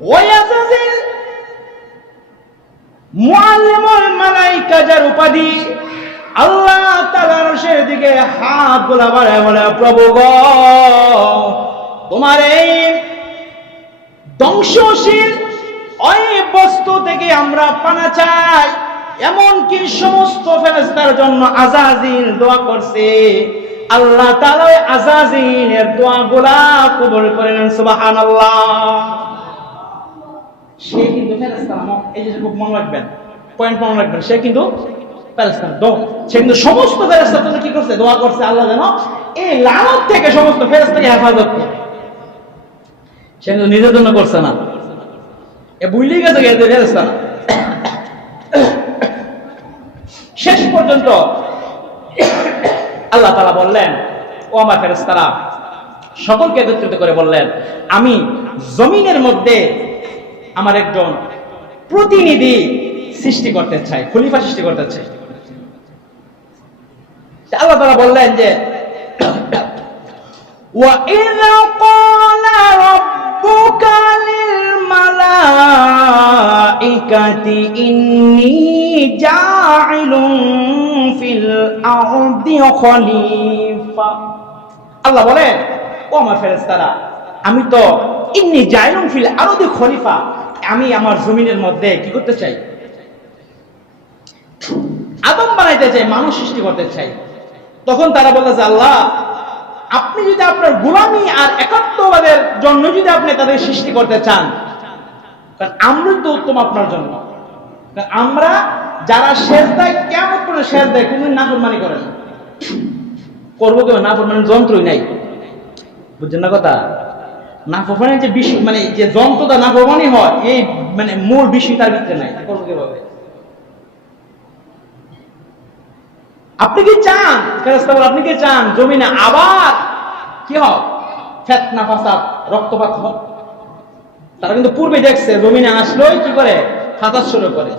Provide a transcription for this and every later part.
ওই আযাজিল মুআল্লিমুল মালায়েকা যার উপাধি, আল্লাহ তাআলার আরশের দিকে হাত গোলা বাড়ায় বলে, প্রভু গো, তোমার এই ধ্বংসশীল ওই বস্তু থেকে আমরা পানা চাই। এমনকি সমস্ত ফেরেশতার জন্য আযাজিল দোয়া করছে, আল্লাহ তাআলা ওই আযাজিলের দোয়াগুলা কবুল করে নেন। সুবহানাল্লাহ। সে কিন্তু ফেরেশতা, এই যে খুব মনে রাখবেন, পয়েন্ট মনে রাখবেন, সে কিন্তু ফেরেশতা, সে কিন্তু সমস্ত ফেরেশতার জন্য কি করছে? দোয়া করছে আল্লাহ যেন এই লানত থেকে সমস্ত ফেরেশতাকে হেফাজত করে। সে কিন্তু নিজের জন্য করছে না, এ ভুলেই গেছে ফেরেশতা না। শেষ পর্যন্ত আল্লাহ তাআলা বললেন, ও আমার ফেরেশতারা, সকলকে একত্রিত করে বললেন, আমি জমিনের মধ্যে আমার একজন প্রতিনিধি সৃষ্টি করতে চাই, খলিফা সৃষ্টি করতে চাই। আল্লাহ তাআলা বললেন যে, ওয়া ইযা ক্বালা রাব্বুকা লিল মালাইকাতি ইন্নী জাইলুন ফিল আরদি খলিফা। আল্লাহ বলেন, ও আমার ফেরেশতারা, আমি তো ইন্নী জাইলুন ফিল আরদি খলিফা, আমি আমার জমিনের মধ্যে কি করতে চাই? আদম বানাইতে চাই, মানুষ সৃষ্টি করতে চাই। তখন তারা বলল যে, আল্লাহ, আপনি যদি আপনার গোলামি আর একাত্মবাদের জন্য যদি আপনি তাদের সৃষ্টি করতে চান, কারণ আমরা তো উত্তম আপনার জন্য, কারণ আমরা যারা সেজদায় কিয়ামত পর্যন্ত সেজদায় কোনদিন নাফরমানি করে না, করবো কেউ নাফরমানির যন্ত্রই নাই। বুঝছেন না কথা? নাফরমানির যে বিষয়, মানে যে যন্ত্রটা নাফরমানি হয়, এই মানে মূল বিষয় তার ভিতরে নাই, করবো কিভাবে? আপনি কি চান ফেরেশতা বলে, আপনি কি চান জমিনে আবার কি হয়? ফিতনা, ফাসাদ, রক্তপাত হয়? তারা কিন্তু পূর্বে দেখছে জমিনে আসলেই কি করে? ফাসাদ শুরু করে।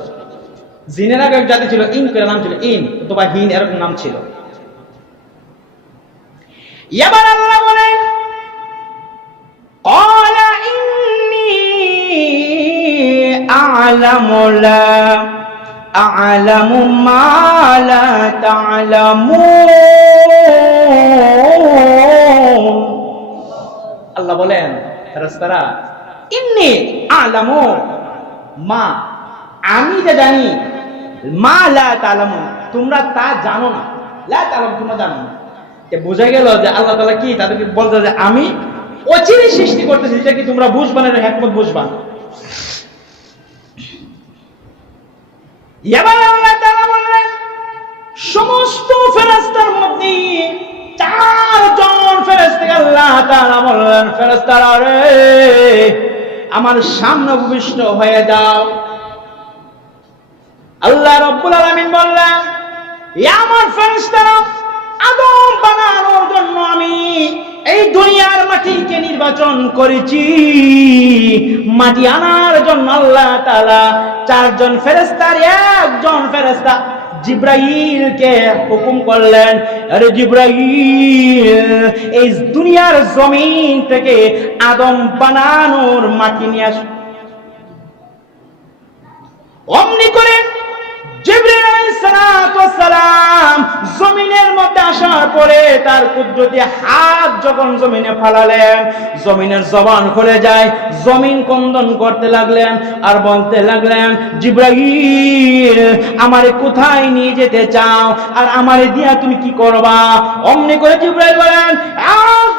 জিনের আগে এক জাতি ছিল, ইন করে নাম ছিল, ইন অথবা হিন, এরকম নাম ছিল। এবার আল্লাহ বলেন, ক্বালা ইন্নী আ'লামু লা আ'লামু মা লা তা'লামুন। আল্লাহ বলেন, ফেরেশতারা, ইন্নী আ'লামু মা, আমি যা জানি, মা লা তা'লামুন, তোমরা তা জানো না। লা তা'লামুন, তোমরা জানো না। বোঝা গেল যে আল্লাহ তাআলা কি তাদেরকে বলতে যে আমি অচিরে সৃষ্টি করতেছি, যেটা কি তোমরা বুঝবা না, হিকমত বুঝবা না। এবার আল্লাহ তাআলা বললেন, সমস্ত ফেরেশতার মধ্যে 4 জন ফেরেশতাকে আল্লাহ তাআলা বললেন, ফেরেশতারা রে, আমার সামনে উপবিষ্ট হয়ে যাও। আল্লাহ রাব্বুল আলামিন বললেন, ইয়া আমার ফেরেশতারা, আদম বানানোর জন্য আমি এই দুনিয়ার মাটিকে নির্বাচন করেছি। মাটি আনার জন্য আল্লাহ তাআলা 4 জন ফেরেশতার একজন ফেরেশতা জিবরাইলকে হুকুম করলেন, আরে জিবরাইল, এই দুনিয়ার জমিন থেকে আদম বানানোর মাটি নিয়ে আস। অমনি করে জিবরাইল আলাইহিস সালাম জমিনের মধ্যে আসার পরে তার কুদরতি হাত যখন জমিনে ফালালেন, জমিনের জবান খুলে যায়, জমিন কন্দন করতে লাগলেন আর বলতে লাগলেন, জিবরাইল, আমারে কোথায় নিয়ে যেতে চাও আর আমারে দিয়া তুমি কি করবা? অমনি করে জিবরাইল বলেন,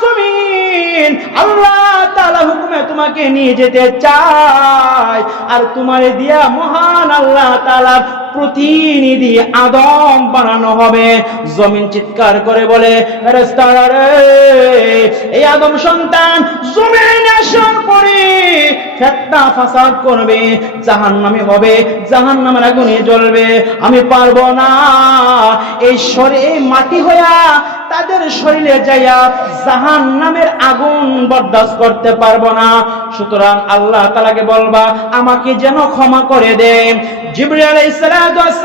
জমিন, আল্লাহ তাআলা হুকুমে তোমাকে নিয়ে যেতে চায় আর তোমারে দিয়া মহান আল্লাহ তাআলার প্রতিনিধি আদম বানানো হবে। জমিন চিৎকার করে বলে, ফেরেশতারা রে, এই আদম সন্তান জমিনে আসার পরে ফিতনা ফাসাদ করবে, জাহান্নামী হবে, জাহান্নামের আগুনে জ্বলবে, আমি পারবো না। এই শরীরে মাটি হইয়া তাদের শরীরে যাইয়া জাহান্নামের আগুন বরদাস্ত করতে পারবো না। সুতরাং আল্লাহ তাআলাকে বলবা আমাকে যেন ক্ষমা করে দেন। জিবরাইল আলাইহিস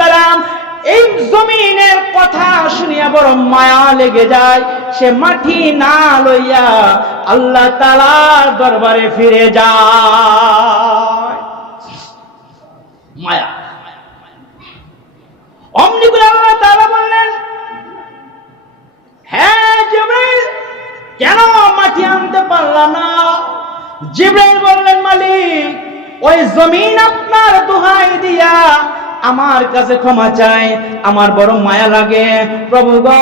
সালাম এই জমিনের কথা শুনিয়া বড় মায়া লেগে যায়, সে মাটি না লইয়া আল্লাহ তাআলার দরবারে ফিরে যায়। মায়া। অমনি করে আল্লাহ তাআলা বললেন, হ্যাঁ জিবরাইল, কেন মাটি আনতে পারলাম না? জিবরাইল বললেন, মালিক, ওই জমিন আপনার দোহাই দিয়া আমার কাছে ক্ষমা চাই, আমার বড় মায়া লাগে প্রভু গো,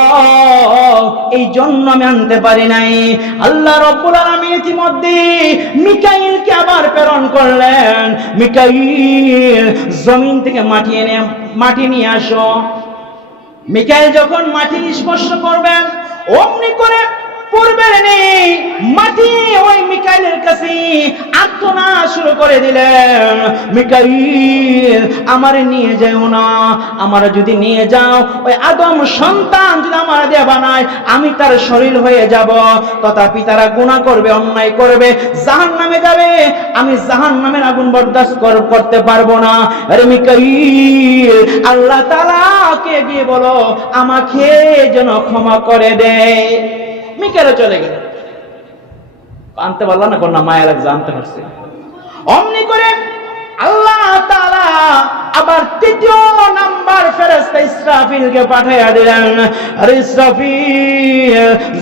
এই জন্য আমি আনতে পারি নাই। আল্লাহ রাব্বুল আলামিন ইতিমধ্যে মিকাইলকে আবার প্রেরণ করলেন, মিকাইল জমিন থেকে মাটি নিয়ে আসো। মিকাইল যখন মাটি স্পর্শ করবেন, অমনি করে পূর্বের নেই মাটি ওই মিকাইলের কাছে আর্তনাদ শুরু করে দিলেন, মিকাইল আমারে নিয়ে যাও না, আমারে যদি নিয়ে যাও ওই আদম সন্তান যদি আমার দিয়ে বানায় আমি তার শরীর হয়ে যাব, তথাপি তারা গুনাহ করবে, অন্যায় করবে, জাহান্নামে যাবে, আমি জাহান্নামের আগুন বরদাস্ত করতে পারবো না। আরে মিকাইল, আল্লাহ তাআলাকে গিয়ে বলো আমাকে যেন ক্ষমা করে দেয়। মিকাইল চলে গেল, আনতে পারলাম না, কোন মায়া লাগছে, আনতে পারছে। অমনি করে আল্লাহ তাআলা আবার তৃতীয় নাম্বার ফেরেশতা ইসরাফিলকে পাঠিয়ে দিলেন, আরে ইসরাফিল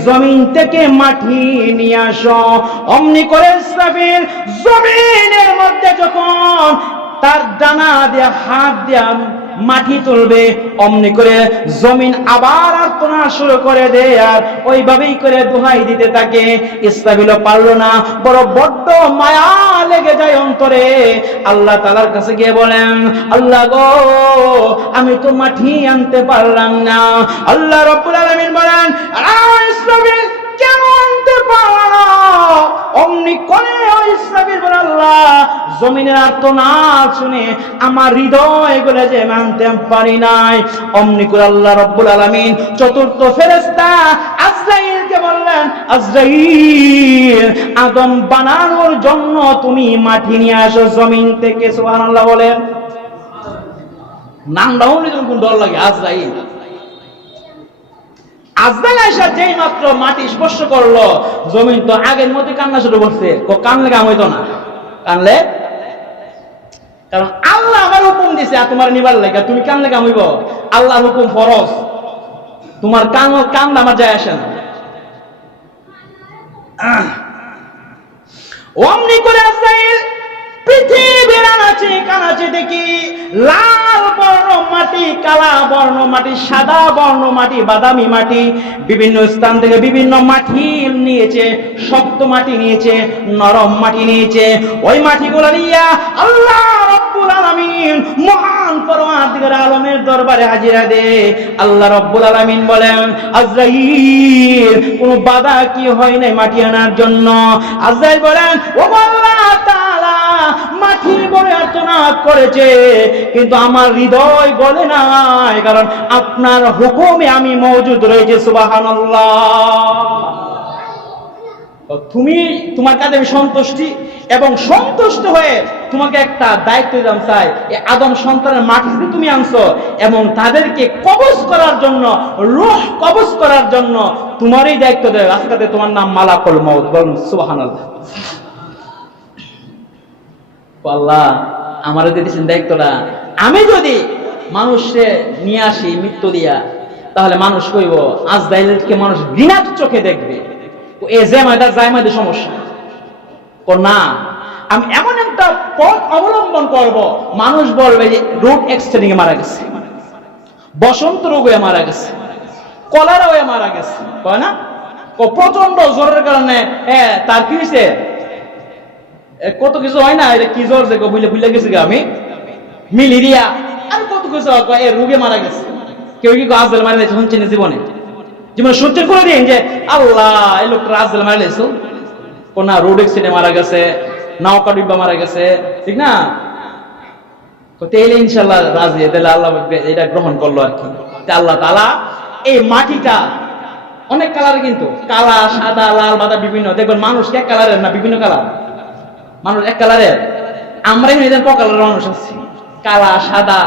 জমিন থেকে মাটি নিয়ে আসো। অমনি করে ইসরাফিল জমিনের মধ্যে যখন তার ডানা দিয়ে হাত দিয়ে মাটি তুলবে, অমনি করে জমিন আবার আর্তনাদ শুরু করে দেয়, আর ওইভাবেই করে দোহাই দিতে থাকে। ইসরাফিলও পারলো না, বড্ড মায়া লেগে যায় অন্তরে। আল্লাহ তাআলার কাছে গিয়ে বলেন, আল্লাহ গো, আমি তো মাটি আনতে পারলাম না। আল্লাহ রাব্বুল আলামিন বলেন, ইসরাফিল কেন আনতে পারলো না? অমনি করে ইসরাফিল বলে, আল্লাহ জমিনের আর্তনাদ শুনে আমার হৃদয় গলে যে মানতে পারি নাই। অমনি করে আল্লাহ রাব্বুল আলামিন চতুর্থ ফেরেশতা আজরাইলকে বললেন, আজরাইল আদম বানানোর জন্য তুমি মাটি নিয়ে আসো জমিন থেকে। সুবহানাল্লাহ বলেন। নামটা হলে যখন ডর লাগে, আজরাইল। আজরাইল আয়েশা যেই মাত্র মাটি স্পর্শ করলো, জমিন তো আগের মতো কান্না শুরু করছে। কানলে কাম হইতো না, কানলে, কারণ আল্লাহ আমার হুকুম দিছে আর তোমার নিবার লাগে, তুমি কানলে কাম হইব? আল্লাহর হুকুম ফরজ, তোমার কানলে আমার যায় আসে না। অমনি করে আজরাইল পৃথিবীর আনাচে কানাচে দেখি লাল বর্ণ মাটি, কালা বর্ণ মাটি, সাদা বর্ণ মাটি, বাদামি মাটি, বিভিন্ন স্থান থেকে বিভিন্ন মাটি নিয়েছে, শক্ত মাটি নিয়েছে, নরম মাটি নিয়েছে। ওই মাটিগুলো নিয়ে আল্লাহ রাব্বুল আলামিন মহান পরওয়ারদিগার আলমের দরবারে হাজিরা দে। আল্লাহ রাব্বুল আলামিন বলেন, আজরাইল কোনো বাধা কি হয় নাই মাটি আনার জন্য? আজরাইল বলেন, ও আল্লাহ তাআলা, মাটি বড় আর্তনাদ করেছে কিন্তু আমার হৃদয় গলে নাই, কারণ আপনার হুকুমে আমি মওজুদ রয়েছে। সুবহানাল্লাহ। তুমি তোমার কাছে আমি সন্তুষ্টি এবং সন্তুষ্ট হয়ে তোমাকে একটা দায়িত্ব দিলাম, চাই এই আদম সন্তানের মাটি থেকে তুমি আনছো এবং তাদেরকে কবজ করার জন্য, রূহ কবজ করার জন্য তোমারই দায়িত্ব দেয়। আজকে তোমার নাম মালাকুল মউত। বলুন সুবহানাল্লাহ। আল্লাহ আমারে দিয়েছেন দায়িত্বটা, আমি যদি মানুষে নিয়ে আসি মৃত্যু দিয়া, তাহলে মানুষ কইব আজরাইলকে মানুষ ঘৃণার চোখে দেখবে, এ জায়মাদের সমস্যা। না, আমি এমন একটা পথ অবলম্বন করব, মানুষ বলবে যে রোড অ্যাক্সিডেন্টে মারা গেছে, বসন্ত রোগে মারা গেছে, কলেরা হয়ে মারা গেছে, কয় না, প্রচন্ড জ্বরের কারণে তার কি হয়েছে, কত কিছু হয় না, কি জ্বর যে বুঝলে গেছি আমি, ম্যালেরিয়া আর কত কিছু রোগে মারা গেছে। কেউ কি আজরাইল মারা গেছে শুনছেন জীবনে? জীবনে সহ্য করে দিন যে আল্লাহ এই লোকটা আজরাইল মারা গেছে, কোনা রোড অ্যাক্সিডেন্টে মারা গেছে, নৌকা ডুবা মারা গেছে, ঠিক না? তাইলে ইনশাআল্লাহ রাজি, তাহলে আল্লাহ এটা গ্রহণ করলো আর কি। আল্লাহ তাআলা এই মাটিটা অনেক কালার, কিন্তু কালা, সাদা, লাল, বাদা বিভিন্ন, দেখবেন মানুষ এক কালারের না, বিভিন্ন কালার। মানুষ এক কালারের, আমরা এখানে ক কালারের মানুষ আছি, কালা, সাদা,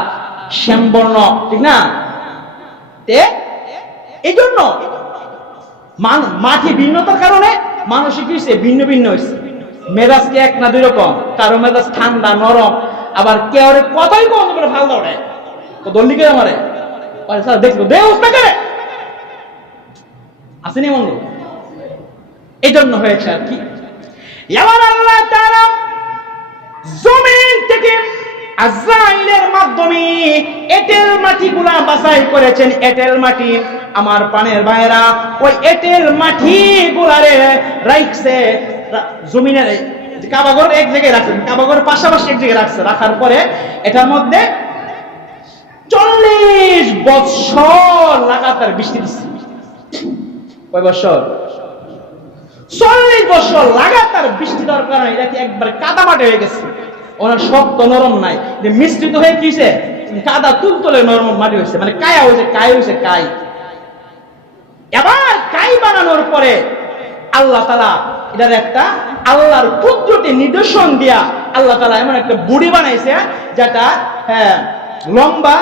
শ্যামবর্ণ, ঠিক না? এই জন্য মাটি ভিন্নতার কারণে মানুষ কি হয়েছে, ভিন্ন ভিন্ন হয়েছে। মেজাজকে এক না দুই রকম, কারো মেজাজ ঠান্ডা নরম, আবার কেউ কথাই কম করে ফাল দাও রে তো দল্লিকে আমারে স্যার দেখবো দে উস্তা করে আসেনি বন্ধু। এই জন্য হয়েছে আর কি, এবার আল্লাহ তাআলা জমিন থেকে আজরাইলের মাধ্যমে এঁটেল মাটিগুলা বাছাই করেছেন। এঁটেল মাটি আমার পানের ভাইরা, ওই এঁটেল মাটি গুলারে রাখছে জমিনের কাবাগর এক জায়গায় রাখছেন, কাবাগরের পাশাপাশি এক জায়গায় রাখছে। রাখার পরে এটার মধ্যে 40 বছর লাগাতার বৃষ্টি দিচ্ছে। কয় বছর? 40 বছর লাগাতার বৃষ্টি দেওয়ার কারণে এটা কি একবার কাদা মাটি হয়ে গেছে। ওনার শক্ত নরম নাই, যে মিশ্রিত হয়ে কিছে কাদা তুলতুলে নরম মাটি হয়েছে, মানে কায়া হয়েছে, কাই হয়েছে কাই। এবার কাই বানানোর পরে আল্লাহ তাআলা এটার একটা আল্লাহর কুদরতি নিদর্শন দিয়া আল্লাহ তাআলা এমন একটা বুড়ি বানাইছে যেটা লম্বা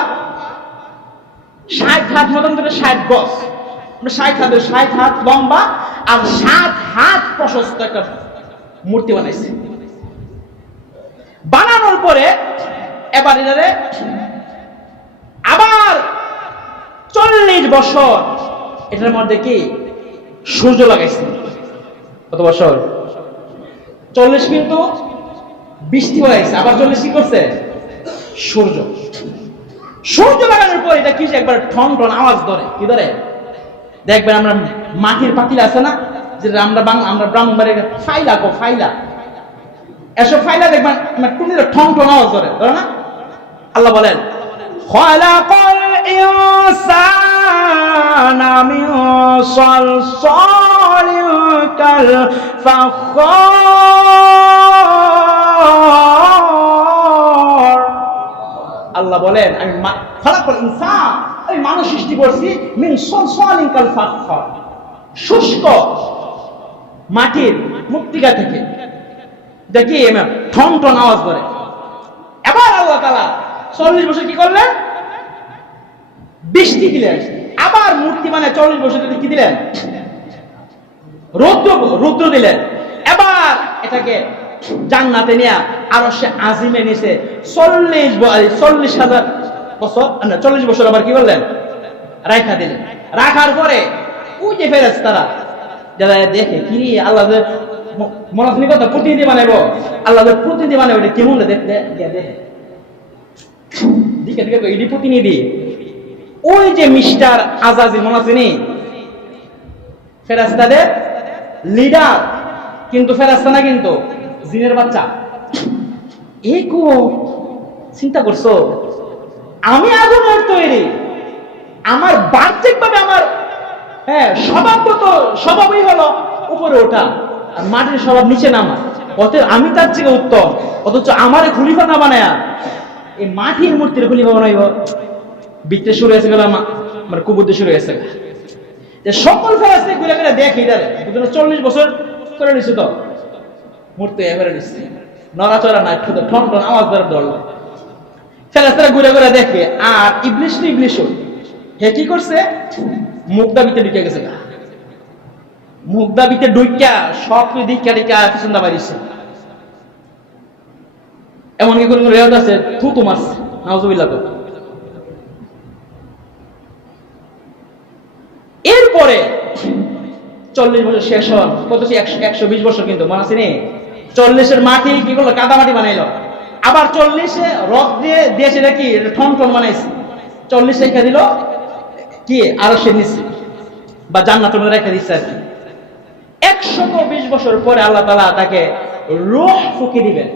60 হাত মতন ধরে 60 গজ, 60 হাত লম্বা আর 7 হাত প্রশস্ত একটা মূর্তি বানাইছে। বানানোর পরে এবার এটারে আবার 40 বছর এটার মধ্যে কি সূর্য লাগাইছে। কত বছর? 40 কিন্তু বৃষ্টি হয়েছে, আবার 40 কি করছে? সূর্য। সূর্য লাগানোর পর এটা কি একবার ঠন ঠন আওয়াজ ধরে। কি ধরে? দেখবেন আমরা মাটির পাতিল আছে না, যেটা আমরা ব্রাহ্মণবাড়ির ফাইলা গো ফাইলা, এসব ফাইলা দেখবেন টুনির ঠন ঠন আওয়াজ ধরে, ধরে না? আল্লাহ বলেন খালাকাল ইনসানা মিন সালসালিন কাল ফাখার। আল্লাহ বলেন আমি খালাকাল ইনসান, আমি মানুষ সৃষ্টি করছি মিন সালসালিন কাল ফাখার, শুষ্ক মাটির মৃত্তিকা থেকে, দেখি ঠন ঠন আওয়াজ করে। এবার আল্লাহ তাআলা 40 বছর কি করলেন? বৃষ্টি দিলেন। আবার মূর্তি মানে 40 বছর কি দিলেন? রৌদ্র দিলেন। এবার এটাকে জান্নাতে নিয়ে আরশে আজিমে নিচে 40,000 বছর 40 বছর আবার কি করলেন? রাখা দিলেন। রাখার পরে ওই যে ফেরেশতারা যারা দেখে কি আল্লাহ মনে আপনি কথা প্রতিনিধি বানাইবো, আল্লাহ প্রতিনিধি বানাইবো, কেমন দেখতে দিকে দিকে এটি প্রতিনিধি। ওই যে মিস্টার আজাজিল মনে আছে নি, ফেরেশতাদের লিডার, কিন্তু ফেরেশতা না, কিন্তু জিনের বাচ্চা। এই কো চিন্তা করছো, আমি আগুনের তৈরি, আমার বাহ্যিক ভাবে আমার স্বভাবই হলো উপরে ওঠা, আর মাটির স্বভাব নিচে নামা। অতএব আমি তার থেকে উত্তম, অথচ আমারে খলিফা না বানায়া এই মাটির মূর্তির খলিফা বানাইব। বিকতে শুরু হয়েছে গেল, আমার কুবুদ্ধি শুরু হয়েছে। সকল ফেরেশতা ঘুরে ঘুরে দেখে এটারে 40 বছর করে নিচ্ছে, তো মূর্তি এবারে নিচ্ছে, নড়াচড়া নাই, ঠন ঠন আওয়াজ ধরে ধরল। ফেরেশতারা ঘুরে ঘুরে দেখে। আর ইবলিশ তো ইবলিশ, হে কি করছে? মুগদা ভিতরে ঢুকে গেছে, মুগদা ভিতরে ঢুকিয়া সব দিকা দিকা পিছনটা বাড়িছে। এমনকি কোন রেওয়াজ আছে থুতু মারছে, নাউজুবিল্লাহ। এরপরে 40 বছর শেষ হন, কত 120 বছর, কিন্তু মনে আছে নি? 40-এর মাটি কি করলো? কাদা মাটি বানাইলো। আবার 40-এ রদ দিয়ে দিয়েছে নাকি ঠন ঠন বানাইছে। 40 রেখে দিল কি আরশের নিচে বা জান্নাতের মধ্যে রেখে দিচ্ছে আর কি। 120 বছর পরে আল্লাহ তাআলা তাকে রূহ ফুঁকে দিবেন।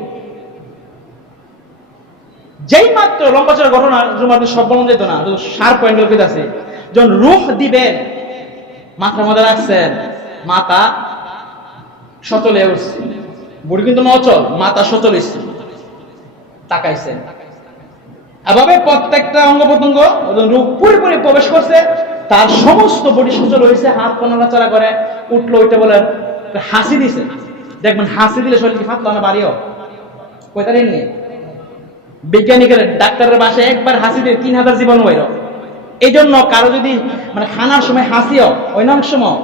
যেই মাত্র লম্বা চড়া ঘটনা সব বলন যেত না, শার্প পয়েন্ট আছে, যখন রূহ দিবেন মাথার মধ্যে রাখছেন, মাথা সচল হয়ে উঠছে, বুড়ি কিন্তু নচল, মাথা সচল হয়েছে, তাকাইছেন। এভাবে প্রত্যেকটা অঙ্গ প্রত্যঙ্গ রূহ পুরোপুরি প্রবেশ করছে, তার সমস্ত বডি সচল হয়েছে, হাত পা নাড়াচাড়া করে, উঠলো, ওইটা বলে হাসি দিছে। দেখবেন হাসি দিলে শরীর কি ফাটলো না বাড়িও কয়তারিন নেই। বিজ্ঞানিকের ডাক্তারের বাসায় একবার হাসি দিয়ে 3000 জীবন হইল। এই জন্য কারো যদি মানে খানার সময় হাসিও অনেক সময়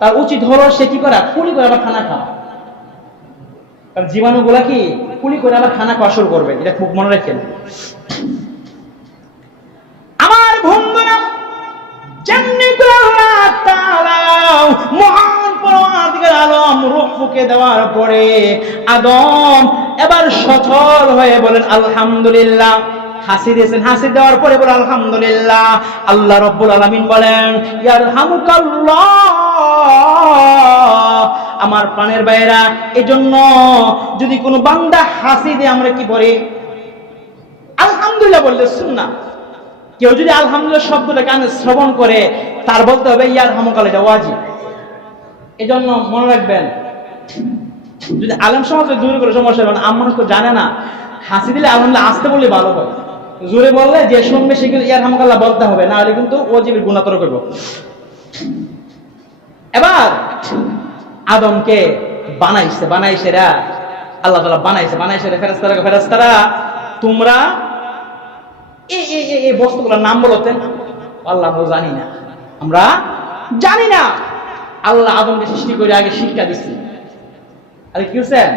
তার উচিত হলো সে কি করা, কুলি করে আবার খানা খাওয়া। কারণ জীবাণুগুলা কি কুলি করে আবার খানা খাওয়া শুরু করবে, এটা খুব মনে রাখেন। আমার বন্ধুরা, যেমনি করে আল্লাহ তাআলা মহান পরওয়ারদিগার আলম রূহ ফুঁকে দেওয়ার পরে আদম এবার সচল হয়ে বলেন আলহামদুলিল্লাহ। হাসি দিয়েছেন, হাসি দেওয়ার পরে বলে আলহামদুলিল্লাহ। আল্লাহ রাব্বুল আলামিন বলেন ইয়ারহামুকাল্লাহ। আমার প্রাণের ভাইয়েরা, এজন্য যদি কোনো বান্দা হাসি দিয়ে আমরা কি বলি? আলহামদুলিল্লাহ বললে সুন্নাহ। কেউ যদি আলহামদুলিল্লাহ শব্দটা কানে শ্রবণ করে তার বলতে হবে ইয়ারহামুকাল্লাহ, এটা ওয়াজিব। এজন্য মনে রাখবেন, যদি আলেম সমাজে দূরে করে সমস্যা হবে না, মানুষ তো জানে না। হাসি দিলে আলহামদুলিল্লাহ আসতে বললে ভালো হয়, জোরে বললে যে শুনবে সে কিন্তু ইয়ারহামুকাল্লাহ বলতে হবে, না হলে কিন্তু ওয়াজিবের গুনাহ তর করব। এবার আদমকে বানাইছে রা আল্লাহ তাআলা বানাইছে রে ফেরেশতারা তোমরা এই বস্তুগুলোর নাম বলতেন। আল্লাহ আমরা জানি না। আল্লাহ আদমকে সৃষ্টি করে আগে শিক্ষা দিচ্ছেন। আরে কি হচ্ছেন?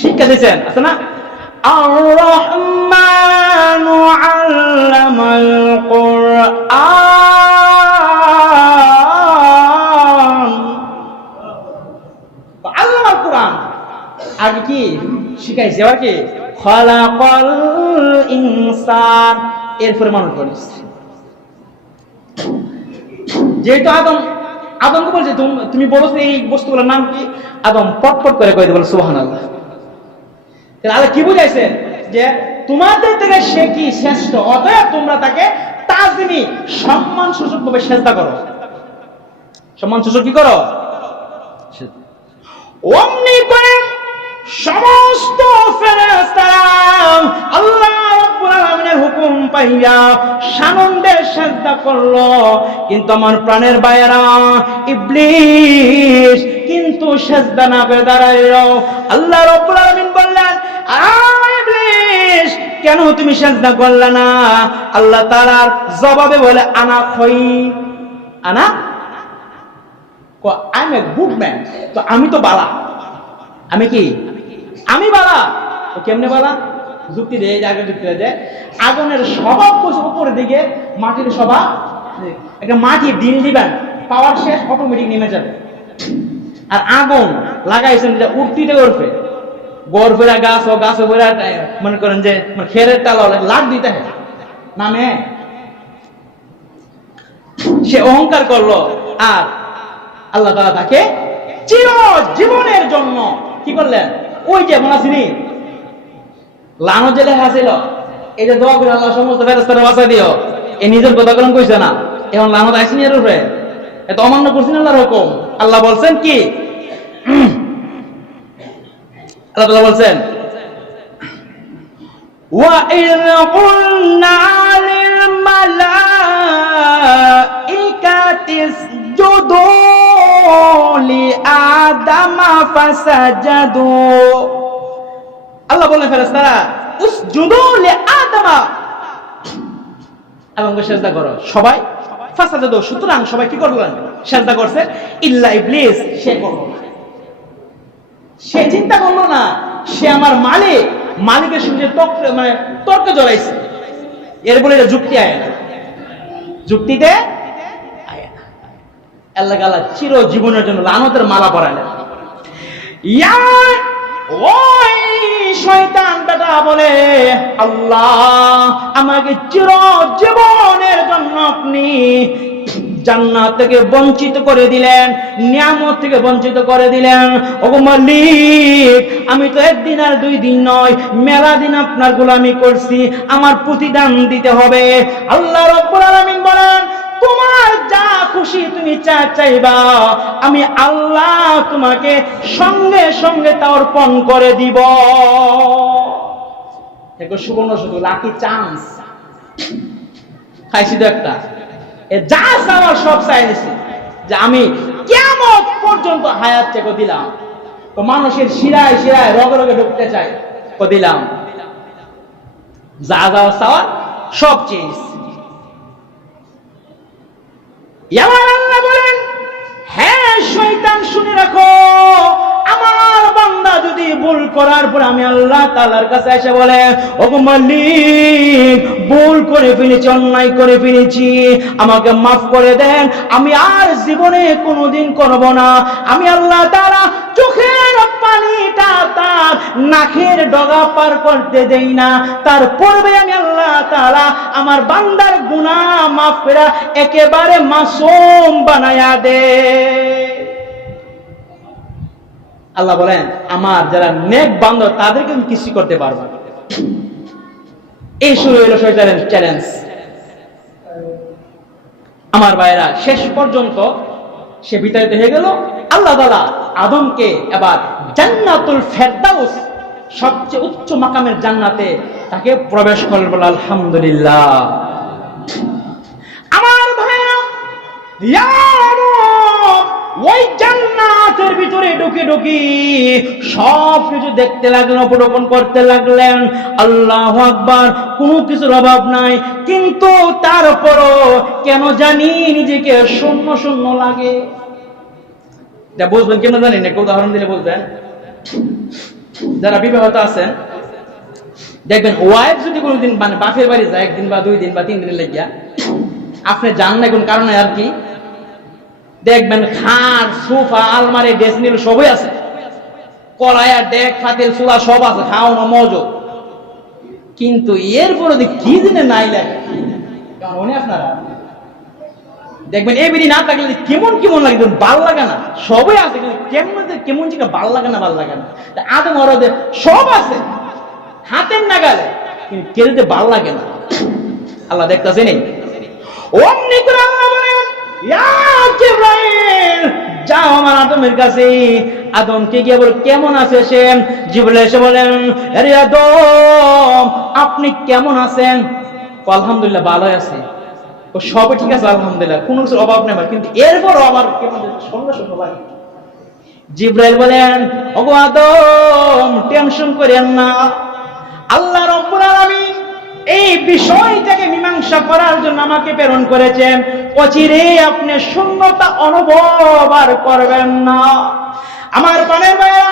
শিক্ষা দিচ্ছেন, আছে না? আর-রহমানু আল্লামাল কুরআন। আল্লামাল কুরআন আগে কি শিখাইছে? আবার কি খালাকাল ইনসান, এরপরে মানুষ বানিয়েছে। যেহেতু আদমকে বলছে তুমি বলছো এই বস্তুগুলোর নাম কি? আদম পটপট করে কয়ে বলে সুবহানাল্লাহ। আল্লাহ কি বুঝাইছেন? যে তোমাদের থেকে সে কি শ্রেষ্ঠ, অতএব তোমরা তাকে তাজমি সম্মান সূচক ভাবে সেজদা করো। সম্মান সূচক কি করো? অমনি করে সমস্ত ফেরেশতারা আল্লাহ রাব্বুল আলামিনের হুকুম পাইয়া সানন্দে সেজদা করলো। কিন্তু আমার প্রাণের ভাইয়েরা, ইবলিস কিন্তু সেজদা না করে দাঁড়াইলো। আল্লাহ রাব্বুল আলামিন বললেন, ইবলিস কেন তুমি সেজদা করলে না? আল্লাহ তাআলার জবাবে বলে আনা I M a good man. তো আমি তো বালা, আমি কি? আমি বালা। তো কেমনে বালা? যুক্তি দেয়, আগে যুক্তি দেয়। আগুনের স্বভাব উপরের দিকে, মাটির স্বভাব একটা মাটি ডিল দিবেন, পাওয়ার শেষ, অটোমেটিক নেমে যাবে। আর আগুন লাগাইছেন যে উঠতে উঠবে, গড় ফেরা গাছ ও গাছ ফেরা মনে করেন যে খেরের টাল লাগ দিতে হয় নামে। সে অহংকার করলো, আর আল্লাহ তাআলা তাকে চির জীবনের জন্য কি করলেন? ওই যে মনে আছিনি লানত জেলে হাসিল, এই যে দোয়া করে আল্লাহ সমস্ত ফেরেশতারা বাঁচাই দিও, এই নিজের কথা কোন কইছে না, এখন লানত আইসিনি এর উপরে, এত অমান্য করছেন আল্লাহর হুকুম। আল্লাহ বলছেন কি? আল্লাহ তাআলা বলছেন ওয়া ইয কুলনা লিল মালাইকাতি ইসজুদু লি আদামা ফাসাজাদু। আল্লাহ বলেন ফেরেশতারা উসজুদু লি আদামা, আদমকে সেজদা করো। সবাই ফাসাজাদু, সুতরাং সবাই কি করলেন? সেজদা করছে। ইল্লা ইবলিস, সে করলো না। সে চিন্তা করলো না সে আমার মালিকের সঙ্গে তর্কে জড়াইছে। এর বলে এটা যুক্তি আয় না, যুক্তিতে আয় না। আল্লাহ তাআলা চির জীবনের জন্য লানতের মালা পরালেন। ওই শয়তান বেটা বলে, আল্লাহ আমাকে চির জীবনের জন্য আপনি জান্নাত থেকে বঞ্চিত করে দিলেন, নিয়ামত থেকে বঞ্চিত করে দিলেন। ওগো মালিক, আমি তো একদিন আর 2 দিন নয়, মেলা দিন আপনার গোলামি করছি, আমার প্রতিদান দিতে হবে। আল্লাহ রাব্বুল আলামিন বলেন, তোমার যা খুশি তুমি চাইবা, আমি আল্লাহ তোমাকে সঙ্গে সঙ্গে তা অর্পণ করে দিব। দেখো সুবর্ণ সুযোগ, লাকি চান্স খাইছি তো একটা। যা চাওয়ার সব চাইছি, যে আমি কিয়ামত পর্যন্ত হায়াত চেয়ে দিলাম। তো মানুষের শিরায় শিরায় রগে রগে ঢুকতে চাই, দিলাম। যা যাওয়ার চাওয়ার সব চেয়েছি। আমার আল্লাহ বলেন, হ্যাঁ শয়তান শুনে রাখো, আমার বান্দা যদি ভুল করার পর আমি আল্লাহ তাআলার কাছে এসে বলে, ওগো মালিক, ভুল করে ফেলেছি, অন্যায় করে ফেলেছি, আমাকে মাফ করে দেন, আমি আর জীবনে কোনোদিন করব না। আমি আল্লাহ তাআলা চোখের পানিটা তার নাকের ডগা পার করতে দেই না, তার পূর্বে আমি আল্লাহ তাআলা আমার বান্দার গুনাহ মাফ করে একেবারে মাসুম বানায়া দে। আল্লাহ বলেন, আমার যারা নেক বান্দা তাদেরকে আমি কিছু করতে পারবো না। এই শুরু হলো শয়তানের চ্যালেঞ্জ। আমার ভাইরা, শেষ পর্যন্ত সে বিতাড়িত হয়ে গেল। আল্লাহ তাআলা আদমকে এবার জান্নাতুল ফেরদাউস, সবচেয়ে উচ্চ মাকামের জান্নাতে তাকে প্রবেশ করলেন। বলে আলহামদুলিল্লাহ। আমার ভাইরা, ইয়া রব, ওই জান্নাতের ভিতরে ঢুকে ঢুকি সব কিছু দেখতে লাগলেন, অবলোকন করতে লাগলেন। আল্লাহু আকবার, কোনো কিছুর অভাব নাই, কিন্তু তারপরও কেন জানি নিজেকে শূন্য শূন্য লাগে। যা বুঝবেন কেন জানি না, একটা উদাহরণ দিলে বুঝবেন। যারা বিবাহিত আছেন দেখবেন, ওয়াইফ যদি কোনোদিন মানে বাপের বাড়ি যায় একদিন বা 2 দিন বা 3 দিনের লেগিয়া, আপনি জান না কোন কারণে আর কি, দেখবেন খাট, সোফা, আলমারি, ড্রেসিং টেবিল সবই আছে, কড়াইয়া, ডেক, ফাতিল, চুলা সব আছে, খাওয়ানো মজুদ, কিন্তু এরপরে কি দিনে নাই লাগে কেমন আপনারা দেখবেন এই বিড়ি না থাকলে কেমন কেমন লাগে, ভাল লাগে না। সবই আছে কিন্তু কেমন কেমন চিকা ভাল লাগে না, ভাল লাগে না। আদম ওরদে সব আছে হাতের নাগালে, কিন্তু কেড়ে ভাল লাগে না। আল্লাহ দেখতেছে নেই। অমনি করে আল্লাহ বলেন, ইয়া জিবরাইল, যাও আমার আদমের কাছে। আদমকে গিয়ে বল, কেমন আছে সে? জিবরাইল এসে বলেন, আরে আদম, আপনি কেমন আছেন? আলহামদুলিল্লাহ, ভালো আছি। ও সবই ঠিক আছে আলহামদুলিল্লাহ, কোনো কিছুর অভাব নেই, কিন্তু এরপরও আবার কেমন সঙ্গে সঙ্গে লাগে। জিবরাইল বলেন, ওগো আদম, টেনশন করেন না, আল্লাহ রাব্বুল আলামিন এই বিষয়টাকে মীমাংসা করার জন্য আমাকে প্রেরণ করেছেন। অচিরে আপনি শূন্যতা অনুভব আর করবেন না। আমার প্রাণের ভাইরা,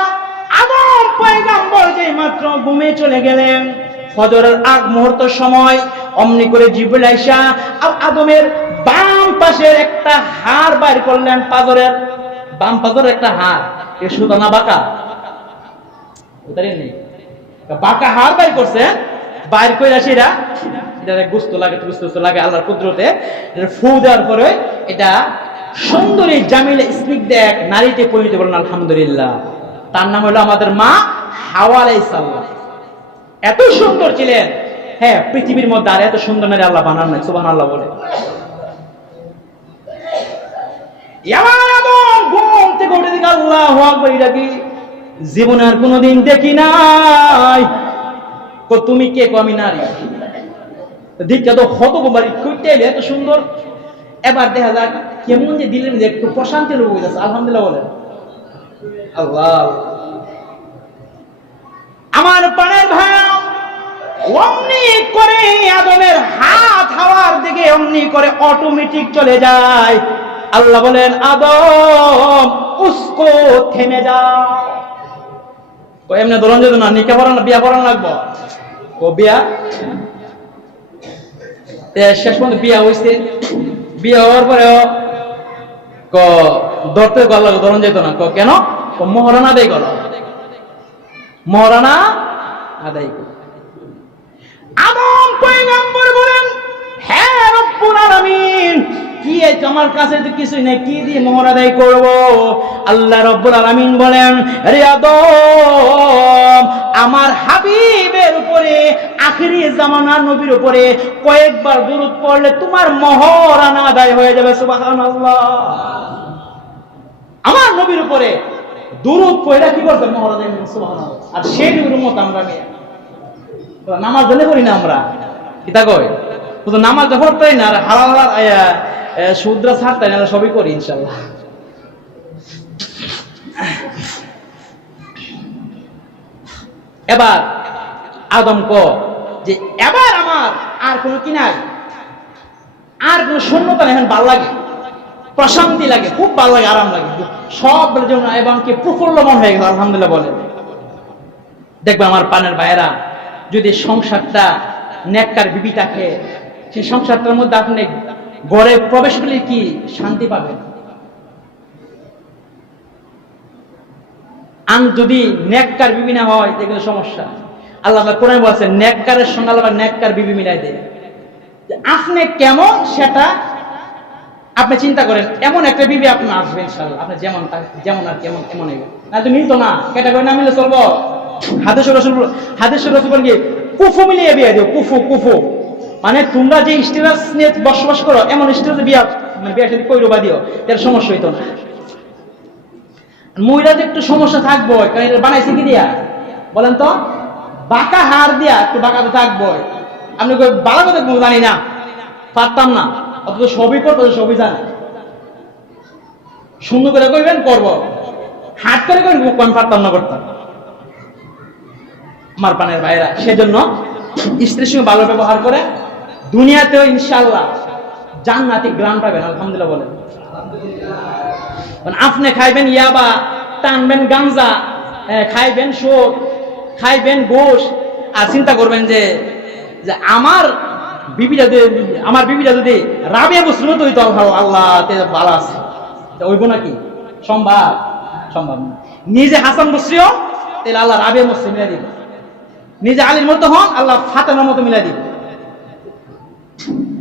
আদম পয়গম্বর যে মাত্র ঘুমে চলে গেলেন, ফজরের আগ মুহূর্ত সময় অমনি করে জিবরাইল আইসা আদমের বাম পাশের একটা হাড় বাইর করলেন, পাজরের বাম পাজরের একটা হাড়, এ সুতা না বাঁকা, নেই বাঁকা হাড় বাইর করছে। বাইর করে সেটা গুস্ত লাগে, গুস্ত লাগে আল্লাহর কুদরতে। ফু দেওয়ার পরে এটা সুন্দরী জামিলা স্নিগ্ধ এক নারীতে পরিণত করলেন। আলহামদুলিল্লাহ। তার নাম হলো আমাদের মা হাওয়া আলাইহিস সালাম। এত সুন্দর ছিলেন, হ্যাঁ, পৃথিবীর মধ্যে আর এত সুন্দর নারী আল্লাহ বানান নাই। সুবহানাল্লাহ বলে। ঘুম থেকে উঠে দিকে আল্লাহু আকবার, এটা কি জীবনে আর কোনোদিন দেখি নাই। তুমি কে? আমি নারী। দীক্ষা তো হতকুমারী, এত সুন্দর। এবার দেখা যাক কেমন যে দিলেন, একটু প্রশান্তি লোক হয়ে যাচ্ছে। আলহামদুলিল্লাহ বলেন। আল্লাহ। আমার প্রাণের ভাই, অমনি করে আদমের হাত হাওয়ার দিকে অমনি করে অটোমেটিক চলে যায়। আল্লাহ বলেন, আদম উসকো থেমে যাও। এমনি ধরন যেত না, নিকা পড়ান, বিয়া পড়ান লাগবো। ও বিয়া শেষ পর্যন্ত বিয়া হয়েছে। বিয়া হওয়ার পরেও ধরতে গল, ধরন যেত না। কেন? মহারানা আদায় করো, মহারানা আদায় করো। আদম পয়গম্বর বলেন, হ্যাঁ রব্বুল আলামিন, কি আমার কাছে তো কিছুই নাই, কি দিয়ে মোহর আদায় করব? আল্লাহ রব্বুল আলামিন বলেন, আরে আদম, আমার হাবিবের উপরে, আখিরি জামানার নবীর উপরে কয়েকবার দুরূদ পড়লে তোমার মোহরানা আদায় হয়ে যাবে। সুবহানাল্লাহ। আমার নবীর উপরে দুরূদ পড়লে কি করবে? মোহর আদায় হবে। সুবহানাল্লাহ। আর সেই নবীর উম্মত আমরা নিয়ে নামাজ জানে করি না, আমরা কিতা কই, শুধু নামাজ যখন পাই না, আর হালাল সুদ্রা ছাড়তাই না, সবই করি ইনশাল্লাহ। এবার আদম যে এবার আমার আর কোনো কি নাই, আর কোনো শূন্যতা নেই, এখন ভাল লাগে, প্রশান্তি লাগে, খুব ভালো লাগে, আরাম লাগে, সব যেমন এবং কি প্রফুল্ল মন হয়ে গেল। আলহামদুলিল্লাহ বলে। দেখবে আমার পানের ভাইয়েরা, যদি সংসারটা নেককার বিবি থাকে, সেই সংসারটার মধ্যে আপনি ঘরে প্রবেশ করলে কি শান্তি পাবেন। আর যদি নেককার বিবি না হয় দেখলে সমস্যা। আল্লাহ কোরআনে বলেছে নেককারের সঙ্গে আল্লাহ নেককার বিবি মিলাই দেয়। আপনি কেমন সেটা আপনি চিন্তা করেন, এমন একটা বিবি আপনার আসবে ইনশাআল্লাহ, আপনি যেমন আর কেমন এমন না তো মিলতো না, ক্যাটাগরি না মিলে চলবো। হাদিসের রাসূল কি কুফু মিলিয়ে বিয়ে দিও, কুফু মানে তোমরা যে স্ট্যাটাস নিয়ে বসবাস করো এমন স্ট্যাটাসে বিয়ে শাদী কইরো বা দিও, এর সমস্যা হইতো না। মহিলাদের একটু সমস্যা থাকবো, কারণ এটা বানাইছে কি দিয়া বলেন তো, বাঁকা হার দিয়া একটু বাঁকা তো থাকবো। আপনি বালা কথা জানি না, পারতাম না, অথচ সবই করবো, সবই জানে। সুন্দর করে কইবেন করবো, হাট করে কইবেন পারতাম না, করতাম। আমার পানের ভাইরা, সেজন্য স্ত্রীর সঙ্গে ভালো ব্যবহার করে দুনিয়াতেও ইনশাআল্লাহ জান্নাতি গ্রাম পাবেন। আলহামদুলিল্লাহ বলেন। আপনি খাইবেন ইয়াবা, টানবেন গাঞ্জা, খাইবেন সুদ, খাইবেন ঘুষ, আর চিন্তা করবেন যে আমার বিবিটা যদি রাবিয়া মুসলিম তো হইতো আল্লাহ ভালো আছে, হইব নাকি? সম্ভব না। নিজে হাসান বসরিও তাহলে আল্লাহ রাবিয়া মুসলিম মিলাই দিব, নিজে আলীর মতো হন আল্লাহ ফাতেমার মতো মিলাই দিব।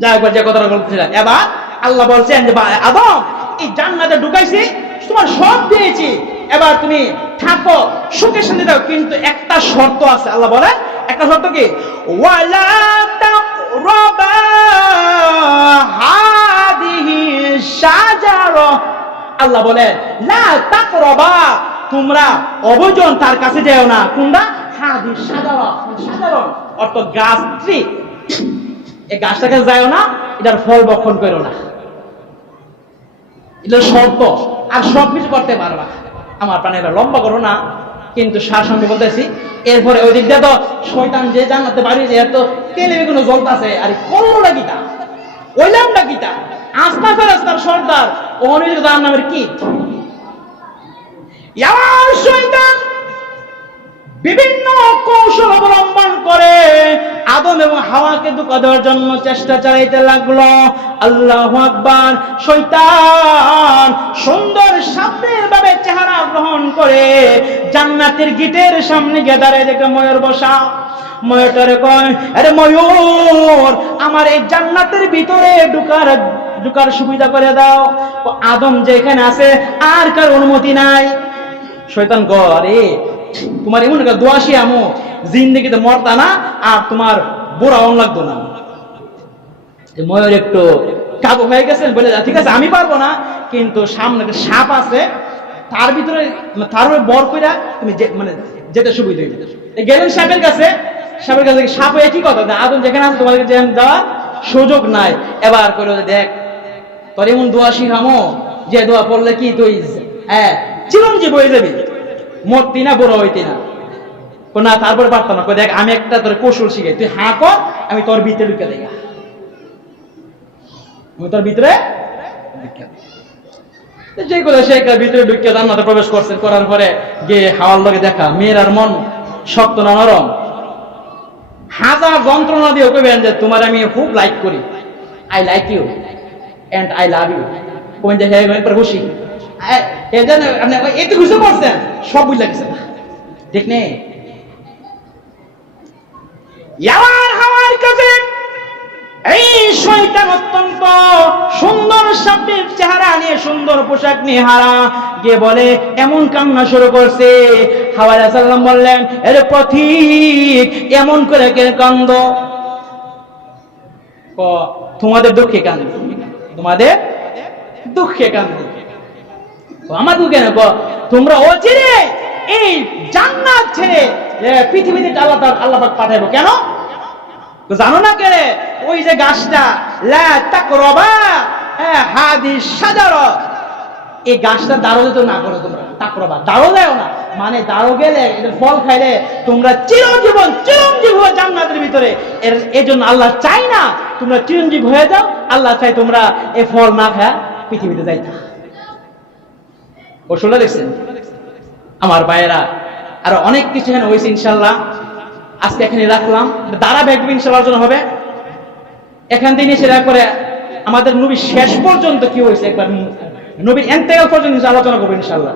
যা একবার যে কথাটা বলছিলাম, এবার আল্লাহ বলছেন যে আদম এই জান্নাতে ঢুকাইছি, তোমার সব দিয়েছি, এবার তুমি থাকো সুখে শান্তি দাও, কিন্তু একটা শর্ত আছে। আল্লাহ বলে একটা শর্ত কি, ওয়ালা তাকরাবা হাদিহি শাজারা। আল্লাহ বলে লা তাকরাবা, তোমরা অবজন তার কাছে যেও না। কোনটা? হাদিহি শাজারা, শাজারা অর্থ গাছ, ট্রি। এই গাছটাকে যাও না, এটার ফল ভক্ষণ করো না, এটা শর্ত। আর সবকিছু করতে পারবা। আমার প্রাণেরা লম্বা করো না, কিন্তু সারসঙ্গে বলতেছি। এরপরে ওই দিক দিয়ে তো শয়তান যে জান্নাতে বাড়িয়েছে, এর তো তেলে বেগুনো জ্বলতাছে, আর করলোটা গীতা ওইলামটা গীতা আস্তা ফেরাস্তার সর্দার অনিল তার নামের কি শয়তান বিভিন্ন কৌশল অবলম্বন করে আদম এবং হাওয়াকে ধোঁকা দেওয়ার জন্য চেষ্টা চালাইতে লাগলো। আল্লাহু আকবার। শয়তান সুন্দর সাপের ভাবে চেহারা গ্রহণ করে জান্নাতের গেটের সামনে গিয়ে দাঁড়িয়ে দেখে ময়ূর বসা। ময়ূরটারে কয়, আরে ময়ূর, আমার এই জান্নাতের ভিতরে ঢুকার সুবিধা করে দাও। আদম যেখানে আছে আর কার অনুমতি নাই। শয়তান কয়, আরে তোমার এমন একটা দোয়াশি আমো জিন্দেগিতে মরতা না, আর তোমার বুড়া অন লাগতো না। ময়ূর একটু কাবু হয়ে গেছেন, বলে ঠিক আছে আমি পারবো না, কিন্তু সামনে একটা সাপ আছে, তার ভিতরে তার বর কইরা তুমি মানে যেতে সুবিধা হইবে। গেলেন সাপের কাছে। সাপ হয়ে কি কথা, আদম যেখানে আছে তোমাদেরকে দেওয়ার সুযোগ নাই। এবার করে দেখ তোর এমন দোয়া শিখামো যে দোয়া পড়লে কি তুই চিরঞ্জীব হয়ে যাবি, মরতি না, বড় হইতি না। না তারপরে পারতাম না। দেখ আমি একটা তোর কৌশল শিখাই, তুই হাঁ কর, আমি তোর ভিতরে ঢুকে দেখ, আমি তোর ভিতরে যেগুলো সে ভিতরে ঢুকে জান্নাতে প্রবেশ করছেন। করার পরে গিয়ে হাওয়ার লগে দেখা, মেয়ের আর মন শক্ত না নরম। হাজার যন্ত্রণা দিয়ে কইবেন যে তোমার আমি খুব লাইক করি, I like you and I love you. কোন যে একবার খুশি এতে খুশি করছেন, সব বুঝ লাগছে না, ঠিক নেই। হাওয়ার কাছে এই শয়তান অত্যন্ত সুন্দর সাপের চেহারা নিয়ে, সুন্দর পোশাক নিয়ে হারা গিয়ে বলে, এমন কান্না শুরু করছে। হাওয়া আলাইহিস সালাম বললেন, এরে পথিক, এমন করে কে কান্দ? তোমাদের দুঃখে কান্দ, তোমাদের দুঃখে কান্দ। আমার দুঃখে না, তোমরা অচিরে এই জান্নাত ছেড়ে পৃথিবীতে আল্লাহ পাক পাঠাইবো। কেন জানো না? কে ওই যে গাছটা লা তাকরাবা হাদিস শাজারা, এই গাছটা দাঁড়ো তো না করো তোমরা, তাকরাবা দাঁড়ো দেও না, মানে দাঁড়ো গেলে এর ফল খাইলে তোমরা চিরঞ্জীব হয়ে জান্নাতের ভিতরে। এর জন্য আল্লাহ চাই না তোমরা চিরঞ্জীব হয়ে যাও, আল্লাহ চাই তোমরা এই ফল না খায় পৃথিবীতে যাইতা। কৌশলটা দেখছেন আমার ভাইয়েরা? আর অনেক কিছু এখানে হয়েছে ইনশাল্লাহ। আজকে এখানে রাখলাম, ধারাবাহিক ইনশাল্লাহ আলোচনা হবে এখান থেকে সেটা করে আমাদের নবী শেষ পর্যন্ত কি হয়েছে একবার নবীর এন্তেকাল পর্যন্ত আলোচনা করবো ইনশাল্লাহ।